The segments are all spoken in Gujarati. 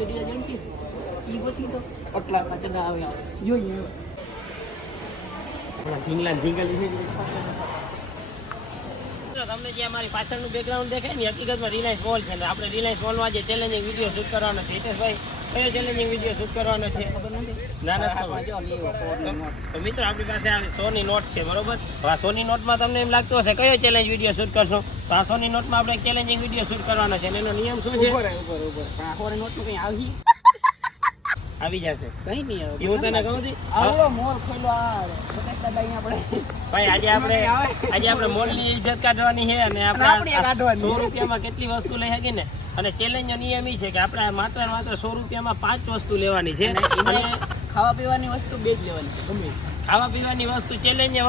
જડિયા જેમ કે ઈ ગોતી તો પટલા પાછળ આવે જોઈએ ઢીંગલા ઢીંગલી તમને જે અમારી પાછળનું બેકગ્રાઉન્ડ દેખાય ને હકીકતમાં રિલાયન્સ મોલ છે ને આપણે રિલાયન્સ મોલમાં જે ચેલેન્જિંગ વિડીયો શૂટ કરવાનો છે હિતેશભાઈ કયો ચેલેન્જિંગ વિડીયો શૂટ કરવાનો છે ખબર નથી ના તો મિત્રો આપણી પાસે આ 100 ની નોટ છે બરોબર આ 100 ની નોટમાં તમને એમ લાગતું હશે કયો ચેલેન્જ વિડીયો શૂટ કરશો તો આ 100 ની નોટમાં આપણે ચેલેન્જિંગ વિડીયો શૂટ કરવાનો છે અને એનો નિયમ શું છે ઉપર પણ આ 100 ની નોટમાં કઈ આવી જશે કઈ નહીં આવે એવું તને કહું છું આવડો મોલ ખોલો આ બટાકા દાઈ આપણે ભાઈ આજે આપણે મોલની ઇજ્જત કાઢવાની છે અને આપણે 100 રૂપિયામાં કેટલી વસ્તુ લઈ શકીએ ને અને ચેલેન્જનો નિયમ એ છે કે આપણે માત્ર 100 રૂપિયામાં 5 વસ્તુ લેવાની છે અને ખાવા પીવાની વસ્તુ બે જ લેવાની છે ગમે ખાવા પીવાની વસ્તુ ચેલેન્જને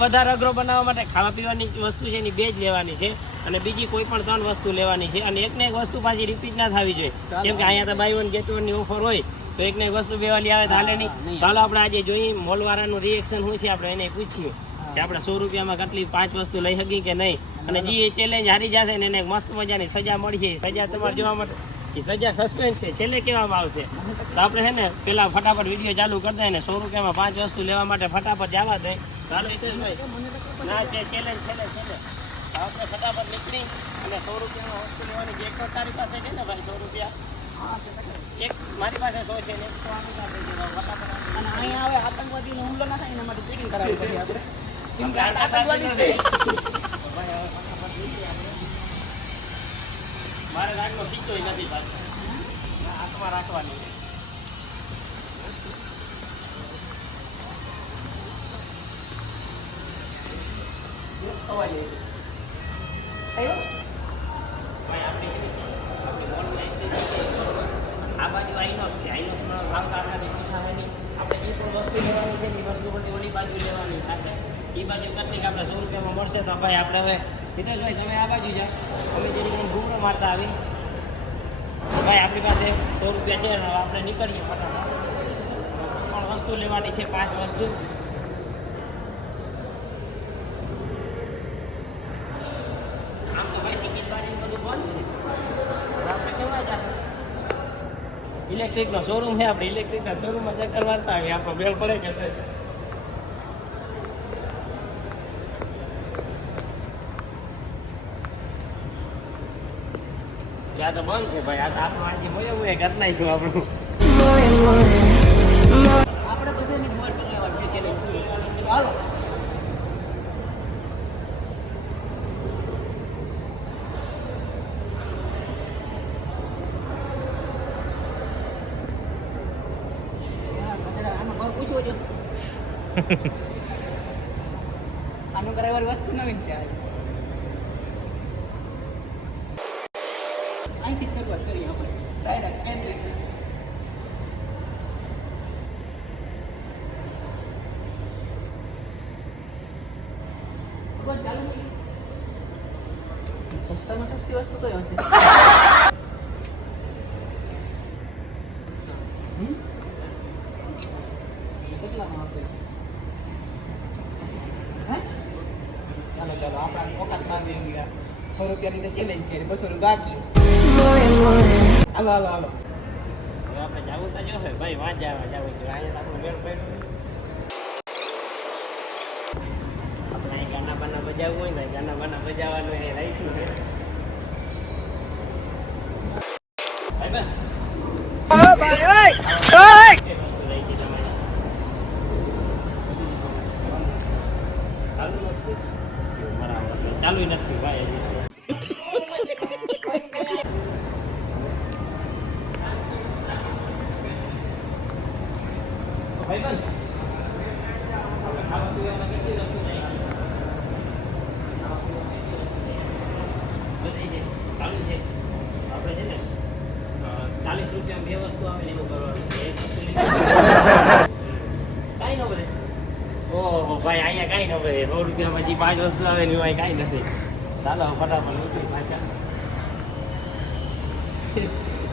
વધારે અઘરો બનાવવા માટે ખાવા પીવાની વસ્તુ છે એની બે જ લેવાની છે અને બીજી કોઈ પણ 3 વસ્તુ લેવાની છે અને એકને એક વસ્તુ પાછી રિપીટ ના થવી જોઈએ કેમ કે અહીંયા તો બાય વન ગેટ વન ની ઓફર હોય તો એકને એક વસ્તુ બેવાલી આવે તો હાલે નહીં ચાલો આપણે આજે જોઈએ મોલવાળાનું રિએક્શન શું છે આપણે એને પૂછીએ કે આપણે 100 રૂપિયામાં કેટલી 5 વસ્તુ લઈ શકી કે નહીં અને જે ચેલેન્જ હારી જશે ને એને મસ્ત મજાની સજા મળશે સજા તમારે જોવા માટે એ સજા સસ્પેન્સ છે છેલ્લે કહેવામાં આવશે તો આપણે છે ને પેલા ફટાફટ વિડીયો ચાલુ કરી દઈએ ને 100 રૂપિયામાં 5 વસ્તુ લેવા માટે ફટાફટ જવા દે ચાલો હિતેશભાઈ ના છે ચેલેન્જ છેલ્લે આપણે ફટાફટ નીકળી અને 100 રૂપિયામાં વસ્તુ લેવાની જે એક તારી પાસે છે ને ભાઈ 100 રૂપિયા એક મારી પાસે 100 છે ને તો આની પાસે ફટાફટ અને અહીંયા આવે આતંકવાદીનો હુમલો ના થાય એના માટે ચેકિંગ કરાવવી પડે આપણે કેમ કે આતંકવાદી છે મારે ગાડીનો ખીચો નથી પાછો હાથમાં રાખવાની આ બાજુ આઈનોક્સ છે આઈનોક્સનો ભાવ તો આપણાથી પૂછાય નહીં આપણે જે પણ વસ્તુ લેવાની છે એ વસ્તુ બધી ઓલી બાજુ લેવાની થશે એ બાજુ કેટલીક આપણે 100 રૂપિયામાં મળશે તો ભાઈ આપણે હવે હિતેશભાઈ તમે આ બાજુ જાઓ અમે જેની પણ ઘૂમરો મારતા આવી ભાઈ આપણી પાસે 100 રૂપિયા છે આપણે નીકળીએ ફટાફટ પણ વસ્તુ લેવાની છે 5 વસ્તુ આમ તો ભાઈ ટિકિટ બારી બધું બંધ છે આપણે કેવા જશું ઇલેક્ટ્રિકનો શોરૂમ છે આપણે ઇલેક્ટ્રિકના શોરૂમમાં ચક્કર મારતા આવીએ આપણો બેલ પડે કે આ તો બંધ છે ભાઈ આ તો આપણું આજે મોય મોય ઘર નાખ્યું આપણું આપણે બધાની મોર કરી લેવાનું છે ચેલેન્જ હાલો આનો ભાવ પૂછવો જો આનું કરાવવાની વસ્તુ નવીન છે આજે અહીંથી શરૂઆત કરીએ આપણે ડાયરેક્ટ એન્ટ્રી ચાલુ સસ્તામાં સસ્તી વસ્તુ કઈ હશે કેટલામાં આપે હે ચાલો આપણા વખત આવી ગયા 100 રૂપિયાની તો ચેલેન્જ છે 200 રૂપિયા બાકી હાલો હવે આપણે જવું તો જો ભાઈ વાં જવું જોઈએ અહીંયા આપણું મેળ પડ્યું આપણે અહીં ગાના બાના બજાવવું હોય ને ગાના બાના બજાવવાનું એ રાખ્યું છે ભાઈ વસ્તુ લઈ ગઈ તમારી ચાલુ નથી બરાબર ચાલુ નથી ભાઈ ભાઈબંધ આપણે ખાવા પીવામાં કેટલી વસ્તુ જાય બધી ચાલુ છે આપણે છે ને 40 રૂપિયામાં 2 વસ્તુ આવે ને એવું કરવાનું એક વસ્તુ કાંઈ ન બને ઓહો ભાઈ અહીંયા કાંઈ ન બને 100 રૂપિયામાં જે 5 વસ્તુ આવે ને એમાં કાંઈ નથી ચાલો ફટાફટ નીકળી પાછા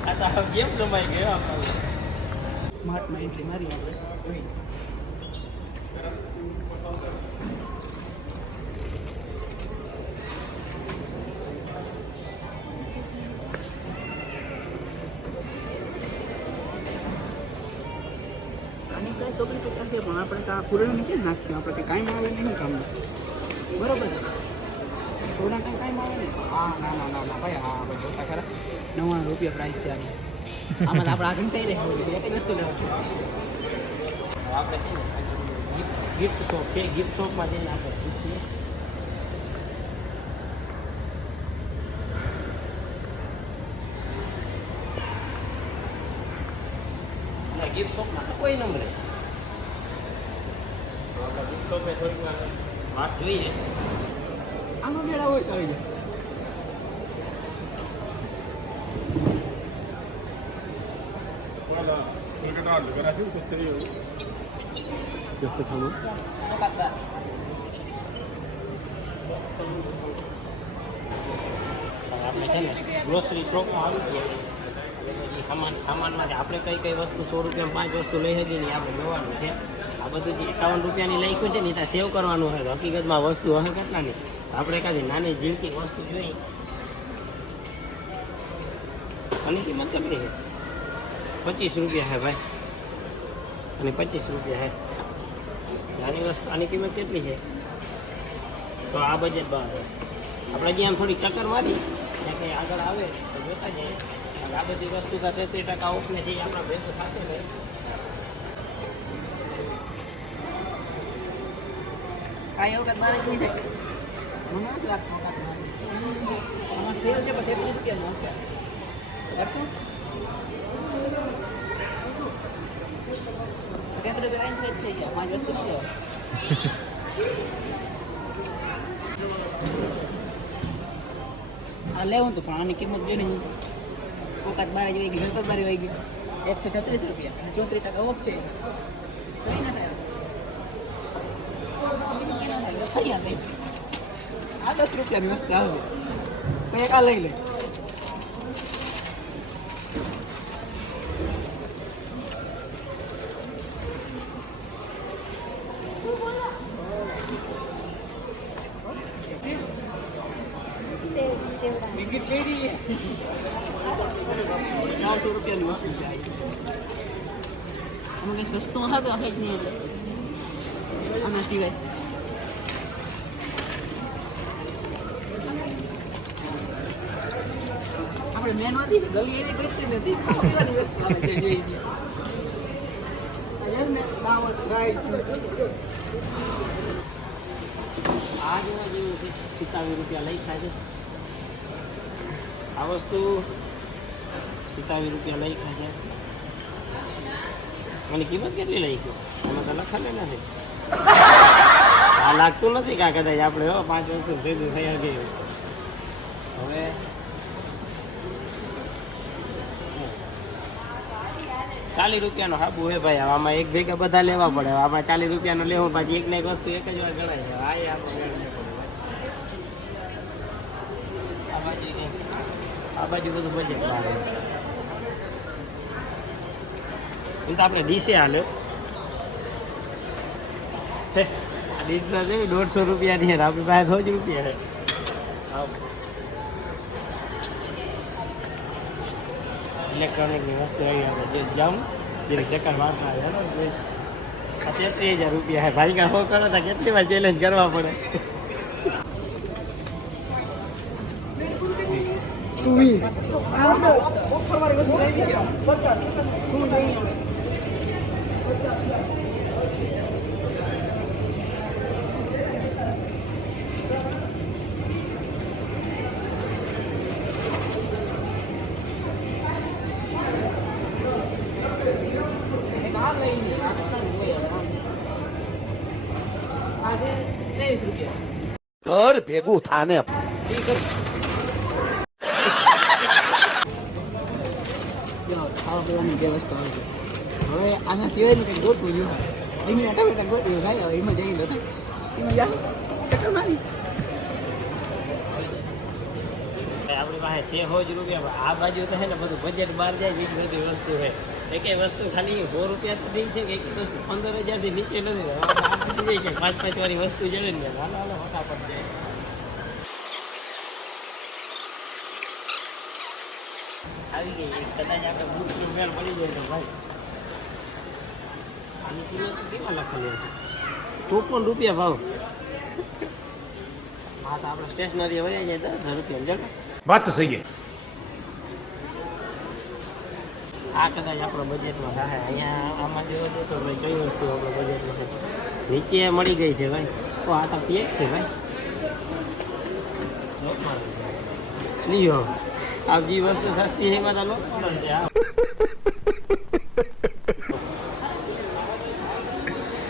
આ તો ગેમ રમાઈ ગયો આપણે સ્માર્ટમાં એન્ટ્રી મારી આપણે આપણે શોપિંગ તો કરીએ પણ આપણે તો આ પુરાણું ક્યાં નાખીએ આપણે કંઈ કાંઈ આવે નહીં કામ બરોબર છે પુરાણ કાંઈ આવે ને હા ના ના ના ના ભાઈ હા ભાઈ જોતા ખરા ₹99 પ્રાઇસ છે આની આમાં આપણે આગળ થઈ રહે એક જ વસ્તુ લેવા આપણે છે ને ગિફ્ટ શોપ છે ગિફ્ટ શોપમાં જઈને આપણે ગિફ્ટ ગિફ્ટ શોપમાં તો કોઈ નંબરે ગિફ્ટ શોપે થોડીક વાર વાત જોઈએ આમાં મેળા હોય આવી જાય આપણે છે ને ગ્રોસરી શોપમાં આવી ગયા સામાનમાંથી આપણે કઈ વસ્તુ ₹100 5 વસ્તુ લઈ શકીએ ને આપણે જોવાનું છે આ બધું જે ₹51 લખ્યું છે ને ત્યાં સેવ કરવાનું હોય તો હકીકતમાં વસ્તુ હશે કેટલાની આપણે એકાદી નાની ઝીણકી વસ્તુ જોઈ આની કિંમત કેટલી છે ₹25 છે ભાઈ અને ₹25 છે નાની વસ્તુ આની કિંમત કેટલી છે તો આ બજેટ બહાર આપણે જે આમ થોડી ચક્કર મારી કે આગળ આવે તો જોતા જઈએ આ બધી વસ્તુ તો 33% ઓફ ને જે આપણા ભેગું થશે ને કાંઈ એવું કંઈ મારે નહીં થાય મને નથી લાગતું આમાં સેલ છે પણ ₹33 મળશે કરશું ₹33 આઈને થઈ ગયા 5 વસ્તુ નહીં લેવા આ લેવું તો પણ આની કિંમત જોઈને પોકાત બાર જ વહી ગઈ ઘંટો બાર વહી ગઈ ₹136 34% ઓફ છે કઈ ના થાય ફરી આ ₹10 વસ્તુ આવશે તો એક આ લઈ લે ₹400 વસ્તુ છે અમુક સસ્તું હવે જ નહીં એટલે આના સિવાય આપણે મેનવાથી ગલી એવી કરતી નથી પીવાની વસ્તુ આવે છે જોઈ ને દાવત રાઈસ આ જોવા જેવું છે ₹27 લઈ ખાય છે આ વસ્તુ ₹27 લઈ ખાય છે આની કિંમત કેટલી લઈ છે એમાં તો લખાલે નથી આ લાગતું નથી કાં કદાચ આપણે 5 વસ્તુ ભેગું થઈ ગયું હવે ₹40 હાબુ હે ભાઈ આમાં એક ભેગા બધા લેવા પડે આમાં ₹40 લેવું પાછી એક ને એક વસ્તુ એક જ વાર ગણાય છે આ બાજુ બધું બજેટ બહાર એમ તો આપણે ડીશે હાલ્યો આ ડીશ છે ₹150 ની આપણી પાસે ₹100 છે ઇલેક્ટ્રોનિકની વસ્તુ આવી આપણે જાઉં જેની ચક્કર મારતા આવે ₹33,000 છે ભાઈ કા હો કરો તો કેટલી વાર ચેલેન્જ કરવા પડે ઘર ભેગું થાને હવે આના સિવાયનું કંઈક ગોતવું જોઈએ એની ઓટોમેટિક ગોતવું થાય હવે એમાં જઈ એમાં ચક્કર મારી આપણી પાસે ₹6 આ બાજુ તો છે ને બધું બજેટ બહાર જાય બીજી બધી વસ્તુ છે એક વસ્તુ ખાલી ₹100 થી છે કે એક વસ્તુ 15,000 થી નીચે નથી આ બધી જાય કે 5-5 વાળી વસ્તુ જડે ને હાલો ફટાફટ જાય આવી ગઈ કદાચ આપણે બુકનો મેળ મળી જાય તો ભાઈ આની કિંમત કેવા લખેલી હશે? 54 રૂપિયા ભાવ. હા તો આપણે સ્ટેશનરી વયા જાય 10,000 રૂપિયા જણ. बात तो सही है. આ કદાચ આપણો બજેટમાં થાય. અહીંયા આમાં જેવો તો ભાઈ કઈ વસ્તુ આપણો બજેટમાં છે. નીચે મળી ગઈ છે ભાઈ. તો આ તો પેક છે ભાઈ. લ્યો આ જે વસ્તુ સસ્તી છે એમાં તો લોક મળે છે.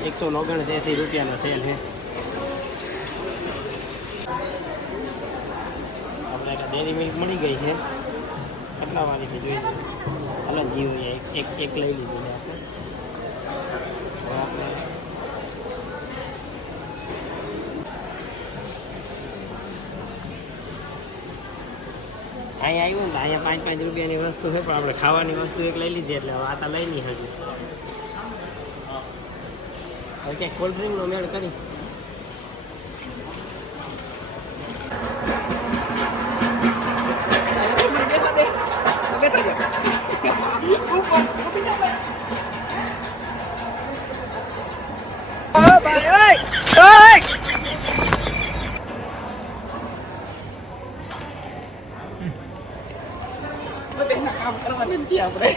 179 રૂપિયાનો સેલ છે. આપણે ડેરી મિલ્ક મળી ગઈ છે. કેટલા વાળી છે જોઈ હાલો જીવો એક લઈ લીધું છે આપણે. હવે આપણે અહીંયા આવ્યું ને અહીંયા 5 રૂપિયાની વસ્તુ છે પણ આપણે ખાવાની વસ્તુ એક લઈ લીધી એટલે હવે આ તો લઈ નહીં હજુ. હવે ક્યાંક કોલ્ડ ડ્રિંકનો મેળ કરી. બધાના કામ કરવાના જ છીએ આપણે.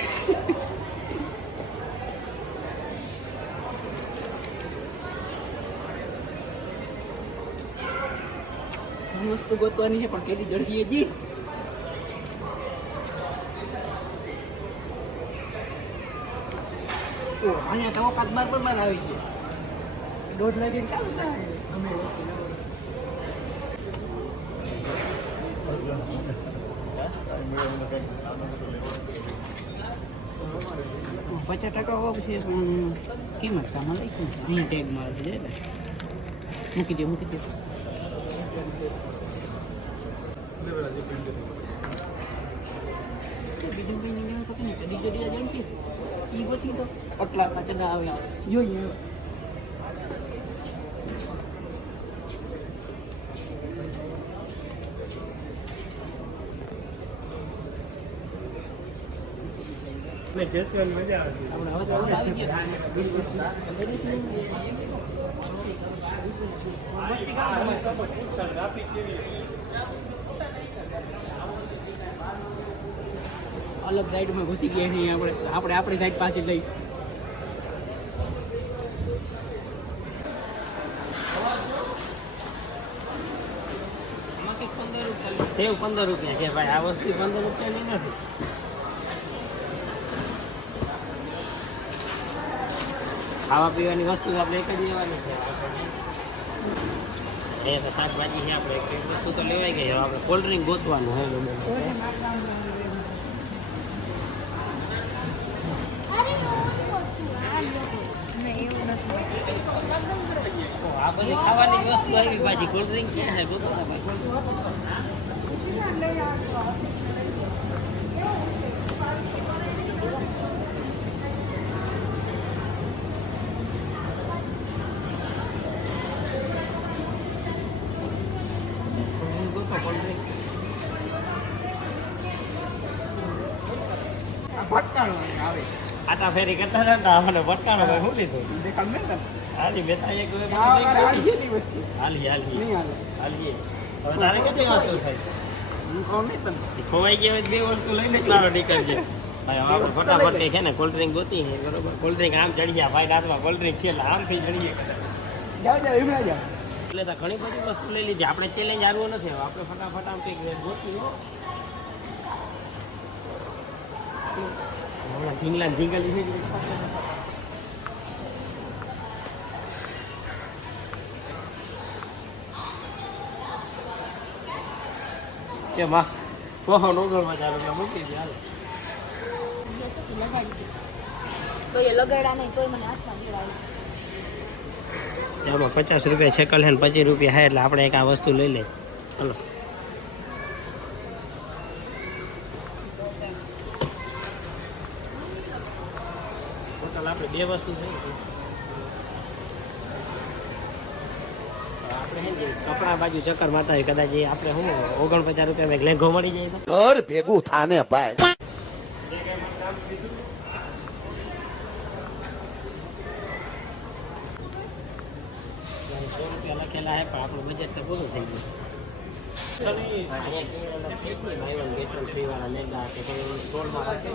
વસ્તુ ગોતવાની છે પણ કેદી જડકીએ જી. ઓ અહીંયા તો ઓકાત બાર આવી ગયા. 1:30 વાગે ચાલુ થાય. અમે વસ્તુ લેવા. 50% ઓફ છે પણ કિંમત સામે લખ્યું છે. અહીં ટેગ મારે છે એટલે મૂકી દે. બીજું કઈ નહીં ખબર નહીં. ચડી જણ કે ઈ ગોતી તો પટલા પાછળ આવે જોઈએ. મજા આવે. અલગ સાઈડમાં ઘૂસી ગયા છીએ આપણે આપણી સાઈડ પાસે લઈ. સેવ 15 રૂપિયા છે ભાઈ. આ વસ્તુ 15 રૂપિયાની નથી. ખાવા પીવાની વસ્તુ આપણે એક જ લેવાની છે. એ તો શાકભાજી છે આપણે એક વસ્તુ તો લેવાઈ ગઈ. હવે આપણે કોલ્ડ ડ્રિંક ગોતવાનું હોય. આ બધી ખાવાની વસ્તુ આવી પાછી. કોલ્ડ ડ્રિંક ક્યાં છે? ગોતો ભાઈ. ભટકાણો આવે. આટા ફેરી કરતા હતા મને ભટકાણો ભાઈ શું લીધું? દેખાડ ને તને. હાલી બેતા એક હાલી જેની વસ્તુ હાલી નહીં હાલે. હાલીએ. હવે તારે કેટલી વસ્તુ થાય? હું કહું નહીં તને. ખોવાઈ ગયા હોય 2 વસ્તુ લઈને તારો નીકળજે. હવે આપણે ફટાફટ કઈ છે ને કોલ્ડ ડ્રિંક ગોતી છે બરોબર. કોલ્ડ ડ્રિંક આમ ચડી ગયા ભાઈ રાતમાં કોલ્ડ ડ્રિંક છે એટલે આમથી ચડી ગયા. જાઓ એમના જાઓ. એટલે તો ઘણી બધી વસ્તુ લઈ લીધી. આપણે ચેલેન્જ આવવો નથી. હવે આપણે ફટાફટ આમ કંઈક ગોતી લો. હમણાં ઢીંગલી થઈ ગઈ. કે માં કોહો નોગળમાં ચાલો એટલે મૂકી દે હાલો. તો એ લગાડ્યા નહીં તોય મને હાથમાં લેવાય. એમાં 50 રૂપિયા છેકલ છે ને 25 રૂપિયા છે એટલે આપણે એક આ વસ્તુ લઈ લે. હાલો ટોટલ આપણે 2 વસ્તુ થઈ ગઈ. આપણે હે ને કપડા બાજુ ચક્કર મારતા હોય કદાચ એ આપણે શું 49 રૂપિયામાં એક લેંઘો મળી જાય તો ઘર ભેગું થાને ભાઈ. લખેલા છે પણ આપણું બજેટ તો પૂરું થઈ ગયું. અહીંયા કેળાના છે જ નહીં, ભાઈ વન ગેટ વન ફ્રી વાળા મેગા કે કોઈ સ્ટોરમાં હશે.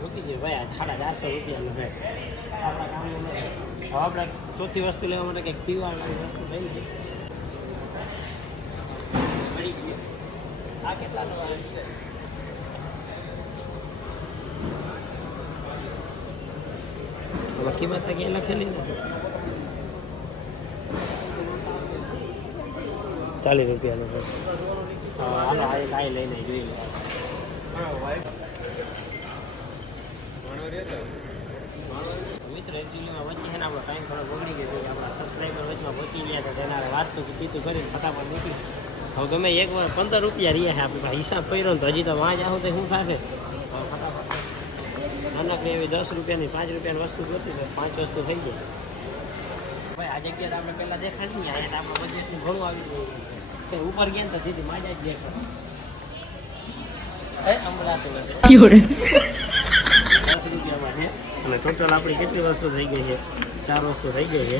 મૂકી દે ભાઈ, આ 450 રૂપિયાનું છે. આપણા કામનું નથી. હવે આપણે ચોથી વસ્તુ લેવા માટે કંઈક પીવાની વસ્તુ લઈ લઈએ. મળી ગયું. આ કેટલાનો આવે? કિંમત તો ક્યાં લખેલી નથી. 40 રૂપિયાનો છે. હાલો આ એક આઈ લઈને જોઈ લો. મિત્ર એકચ્યુઅલીમાં વચ્ચે છે ને આપણો ટાઈમ થોડો બગડી ગયો. આપણા સબસ્ક્રાઈબર વચમાં પહોંચી ગયા હતા તેના વાત તો પીતું કરીને ફટાફટ નીકળી. હવે ગમે એક વાર 15 રૂપિયા રહ્યા છે આપણે હિસાબ કર્યો ને તો હજી તો વાં જ આવું તો શું થશે. હવે ફટાફટ નાનકડી એવી 10 રૂપિયાની 5 રૂપિયાની વસ્તુ જોતી તો 5 વસ્તુ થઈ જાય. ભાઈ આ જગ્યાએ આપણે પહેલાં દેખાડી ને અહીંયા આપણે બજેટનું ઘણું આવી ગયું. ઉપર ગયા ને તો સીધી માજા જ દેખાડે. અંબળાતું નથી. 10 રૂપિયામાં છે અને ટોટલ આપણી કેટલી વસ્તુ થઈ ગઈ છે? 4 વસ્તુ થઈ ગઈ છે.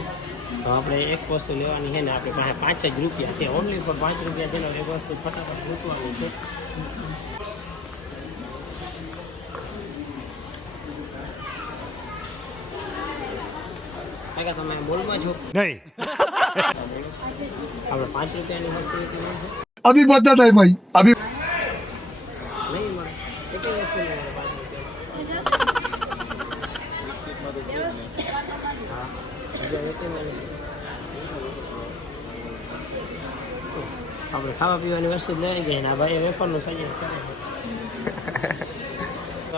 તો આપણે એક વસ્તુ લેવાની છે ને આપણી પાસે 5 જ રૂપિયા છે. ઓનલી ફોર 5 રૂપિયા છે ને એક વસ્તુ ફટાફટ મૂકવાની છે. તમે બોલમાં છો નહીં આપણે 5 રૂપિયાની વસ્તુ કેટલી છે? अभी बता था भाई अभी નહીં મળે. કેટલી વસ્તુ લેવાની 5 રૂપિયા? આપણે ખાવા પીવાની વસ્તુ જ લેવી ગઈ ને આ ભાઈ વેપારનું સજેસ્ટ કરે છે.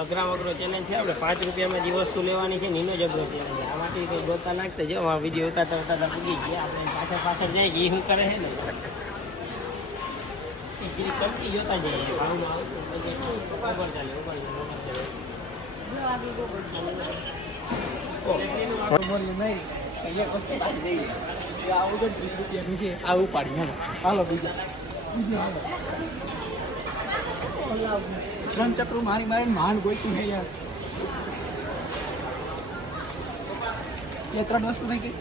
અઘરા વગરો ચેલેન્જ છે. આપણે 5 રૂપિયામાં જે વસ્તુ લેવાની છે ને એનો જ અઘરો ચેલેન્જ છે. આમાંથી કંઈ ગોતા નાખતા જો આ વિડીયો ઉતારતા ઉતારતા લાગી ગયા. આપણે પાછળ જાય કે એ શું કરે છે ને એ જે ચમકી જોતા જઈએ ભાવમાં આવતું પછી ઉપર ચાલે ઉપર એક વસ્તુ બાકી જઈ આ 29 રૂપિયાનું છે. આ ઉપાડી હાલો બીજા ત્રણ ચક્રું મારી મારીને માંડ ગોઈતું છે યાર. એ 3 વસ્તુ થઈ ગઈ.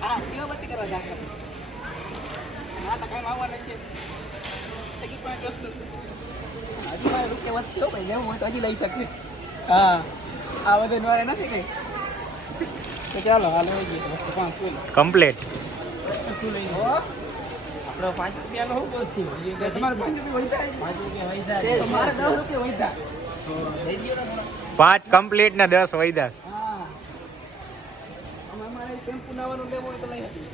હા દીવાબત્તી કરવા જા. હા તો કાંઈ આવવાના છે. હજી 5 વસ્તુ હજી મારે રૂપિયા વધશે હો ભાઈ. લેવું હોય તો હજી લઈ શકશે. હા આ બધે વારે નથી કઈ. તો ચાલો હાલ લઈ જઈશ વસ્તુ 5 કમ્પ્લીટ. શું લઈ આપણે 5 રૂપિયાનો શું બોલતી તમારે 5 રૂપિયા વધ્યા. 5 રૂપિયા વૈધા છે મારે 10 રૂપિયા વધ્યા. લઈ ગયો ને 5 કમ્પ્લીટ ને 10 વૈદા. હા અમારે શેમ્પુ નાવાનું લેવું હોય તો લઈ હતી.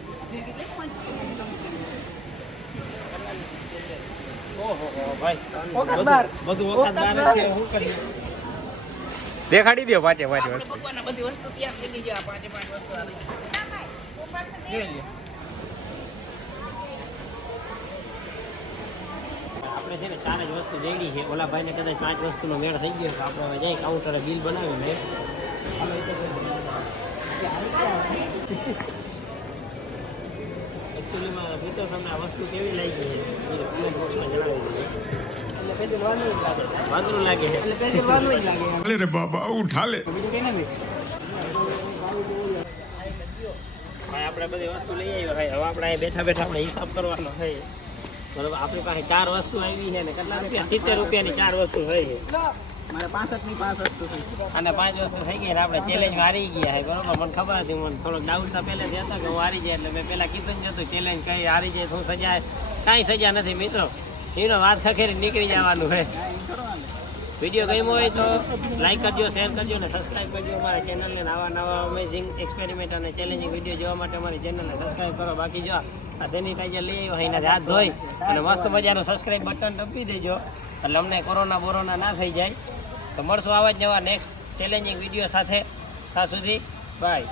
ઓહો ભાઈ ઓકાતદાર. બધું ઓકાતદાર છે. શું કરીએ? દેખાડી દો 5 વસ્તુ. ભગવાનના બધી વસ્તુ ત્યાં થઈ ગઈ છે. આ 5 વસ્તુ આવી આપણે છે ને 4 જ વસ્તુ જઈડી છે. ઓલા ભાઈને કદાચ 5 વસ્તુનો મેળ થઈ ગયો તો આપણે હવે જાય કાઉન્ટરે બિલ બનાવીને એકચ્યુઅલીમાં મિત્રો તમને આ વસ્તુ કેવી લાગી છે એ કમેન્ટ બોક્સમાં જણાવી દીધી. એટલે પેલું વાંધું જ લાગે. વાંધું લાગે છે. એટલે પેલી વાર નહીં લાગે. अरे रे बाबा उठा ले બીજું કઈ નથી. ભાઈ આપણે બધી વસ્તુ લઈ આવ્યા ભાઈ. હવે આપણે અહીં બેઠા બેઠા આપણે હિસાબ કરવાનો છે. બરાબર આપણી પાસે 4 વસ્તુ આવી છે ને કેટલા રૂપિયા? 70 રૂપિયાની 4 વસ્તુ થઈ છે. મારે 65 ની 5 વસ્તુ થઈ છે. અને 5 વસ્તુ થઈ ગઈ ને આપણે ચેલેન્જ હારી ગયા છે. બરોબર મને ખબર હતી. મને થોડોક ડાઉટ તો પહેલેથી હતો કે હું હારી જાય એટલે મેં પહેલાં કીધું જ હતું ચેલેન્જ કઈ હારી જાય શું સજા? કાંઈ સજા નથી મિત્રો. એનો વાત ખખેરી નીકળી જવાનું છે. વિડીયો ગમ્યો હોય તો લાઈક કરજો, શેર કરજો અને સબસ્ક્રાઈબ કરજો અમારા ચેનલને. નવા અમેઝિંગ એક્સપેરિમેન્ટ અને ચેલેન્જિંગ વિડીયો જોવા માટે અમારી ચેનલને સબસ્ક્રાઈબ કરો. બાકી જો આ સેનિટાઈઝર લઈ આવ્યો એના હાથ ધોઈ અને મસ્ત મજાનું સબસ્ક્રાઈબ બટન દબાવી દેજો એટલે અમને કોરોના ના થઈ જાય. તો મળશું આવા જ નવા નેક્સ્ટ ચેલેન્જિંગ વિડીયો સાથે. ત્યાં સુધી બાય.